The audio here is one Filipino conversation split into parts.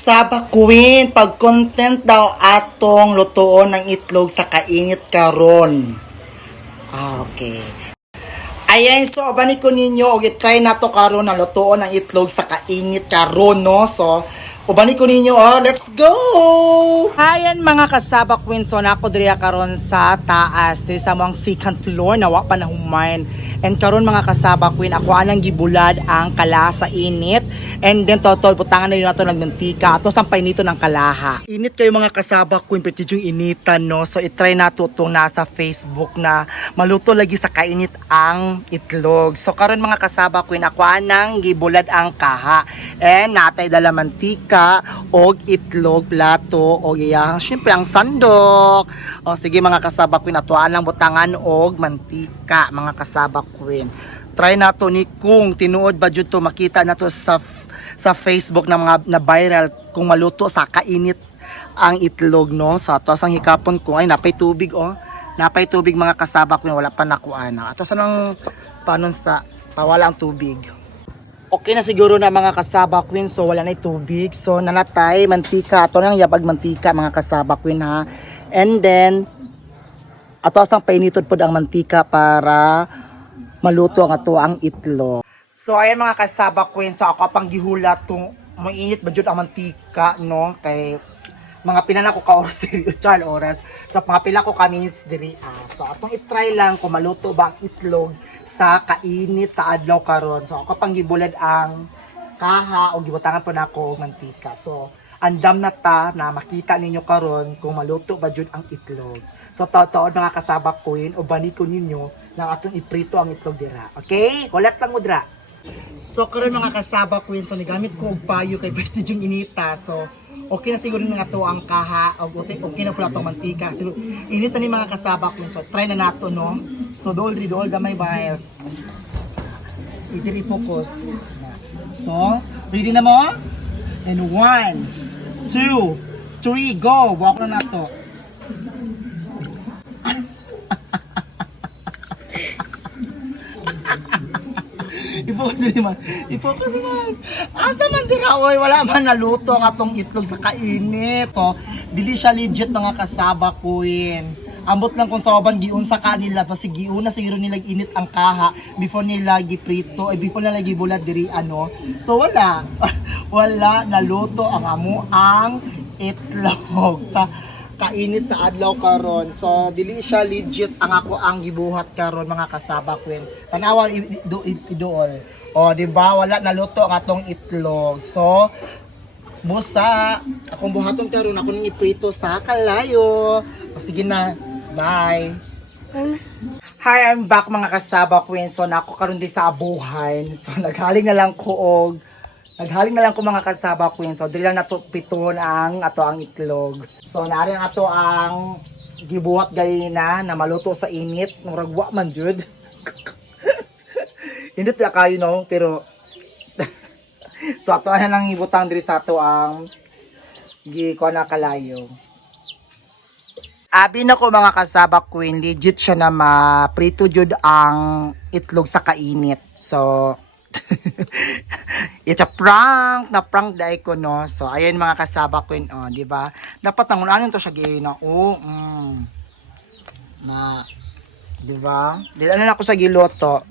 Saba Queen, pag-content daw atong lutoon ng itlog sa kainit karon. Okay. Ayan, so abani ko ninyo, og i-try na to karon na lutoon ng itlog sa kainit karon, no? So, ubani ko ninyo, let's go! Ayan mga kasaba Queen, so nako diriya karon sa taas, diri sa mga second floor, nawa pa na humain. And karon mga kasaba Queen, ako anang gibulad ang kala sa init. And then totoo, butangan na yun nato ng mantika. Ato sampay nito ng kalaha. Init kayo mga kasaba Queen, pwede yung initan, no? So itry nato itong nasa Facebook na maluto lagi sa kainit ang itlog. So karon mga kasaba Queen, ako anang gibulad ang kaha. And natay dala mantika og itlog, plato, og iyang syempre ang sandok. O sige mga kasaba Queen, ato anang butangan og mantika mga kasaba Queen. Try nato ni kung tinuod ba jud to makita nato sa Facebook na mga na viral kung maluto sa kainit ang itlog, no? Sa ato sang hikapon ko ay napay tubig, napay tubig mga kasaba Queen, wala pa nakuha na. Ato sa nang panon sa pawala ang tubig. Okay na siguro na mga kasaba Queen, so wala na tubig. So nanatay mantika, ato nang yabag mantika mga kasaba Queen ha. And then ato sang painitod pod ang mantika para maluto ang ato ang itlog. So ayan mga kasaba Queen, so ako pang gihulat kung mainit ba jud ang mantika, no? Kay mga pila na ko ka oras char oras. So mga pila ko ka minutes diri. So atong i-try lang kung maluto ba ang itlog sa kainit sa adlaw karon. So ako pang gibulad ang kaha o gibutangan po nako og mantika. So andam na ta na makita ninyo karon kung maluto ba jud ang itlog. So taod-taod mga kasaba Queen, ubani ko ninyo na atong iprito ang itlog dira. Okay? Kulat lang mo dira. So karon mga kasaba Queen, so nigamit ko og payo kay pwede yung inita. So okay na siguro nga to ang kaha o okay na pala itong mantika. So inita ni mga kasaba Queen, so try na nato, no? So dool gamay bias. Itiri focus. So ready na mo? And 1, 2, 3, go! Walk na nato. I-focus naman. Asa man dira, oy, wala man naluto ang atong itlog sa kainit. So, dili siya legit mga kasaba Queen. Ambot lang kung sauban giunsa kanila, kasi giuna siguro nila init ang kaha before nila giprito, before nila gibulad diri ano. So wala. Wala naluto ang amo ang itlog sa kainit sa adlaw karon. So dili siya legit ang ako ang gibuhat karon mga kasaba Queen. Tanawan idool. O di ba wala naluto ang atong itlog. So busa akong buhaton karon, ako ning iprito sa kalayo. O sige na. Bye. Hi, I'm back mga kasaba Queen. So nako karon di sa abuhan. So naghaling na lang ko mga kasaba Queen. So dili lang nato piton ang ato ang itlog. So naari ang ato ang gibuhat gayina na maluto sa init, muragwa man jud. Hindi ta kayo, no, pero so ato na lang ibutang diri sa ato ang gikuha na kalayo. Abi na ko mga kasaba Queen, legit siya na maprito jud ang itlog sa kainit. So it's a prank, na prank dai ko, no. So ayan mga kasaba Queen, di ba? Dapat nangunanon to siya gay na na, di ba? Dili na ako sa giloto.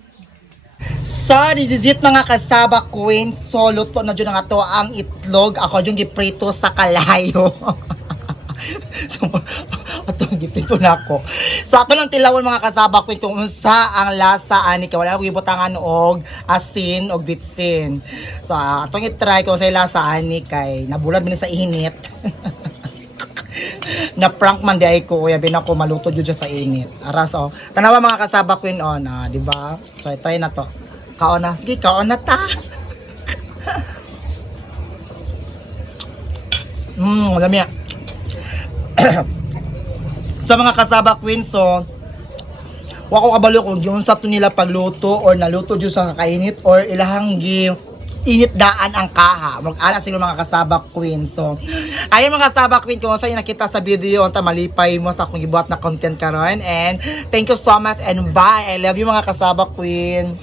So this is it mga kasaba Queen. So luto na jud ang ato ang itlog. Ako jud giprito sa kalayo. So atong giprito na ako. So ato lang tilawon mga kasaba Queen kung unsa ang lasa ani, kay wala ko gibutangan og asin og bitsin. So atong i-try kung sa lasa ani, kay nabulad man sa init. Na prank man di ay ko, kuya bin ako maluto jud sa init. Aras tanawa mga kasaba Queen na, di ba? So try na to. Kaon na, sige kaon na ta. Lami. Sa mga kasaba Queen, so wako kabalo kung yung sa to nila pagluto or naluto jud sa kainit or ilahang init daan ang kaha. Mag-ala sila mga kasaba Queen. So ayun mga kasaba Queen, kung saan nakita sa video unta malipay mo sa akong gibuhat na content karon, and thank you so much and bye. I love you mga kasaba Queen.